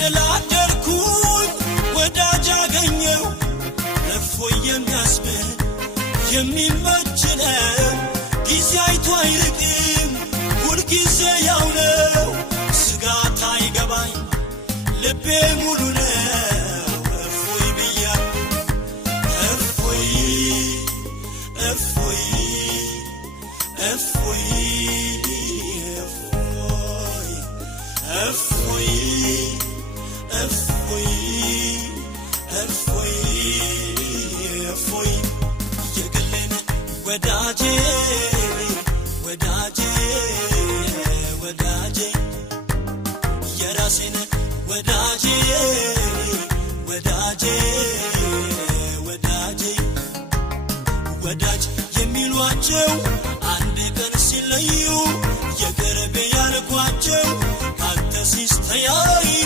ደላደልኩኝ ወዳጅ አገኘው እፎይ የሚያስብል የሚመች ነው ጊዜ አይቶ አይርቅም ሁልጊዜ ያው ነው ስጋት አይገባኝ ልቤ ሙሉ ነው እፎይ ብያለሁ እፎይ እፎይ እፎይ እፎይ እፎይ እፎይ እፎይ የግሌን ወዳጄ ወዳጄ ወዳጄ የራሴን ወዳጄ ወዳጄ ወዳጄ ወዳጅ የሚሏቸው አንድ ቀን ሲለዩ የቅርቤ ያልኳቸው ካንተ ሲስተያዩ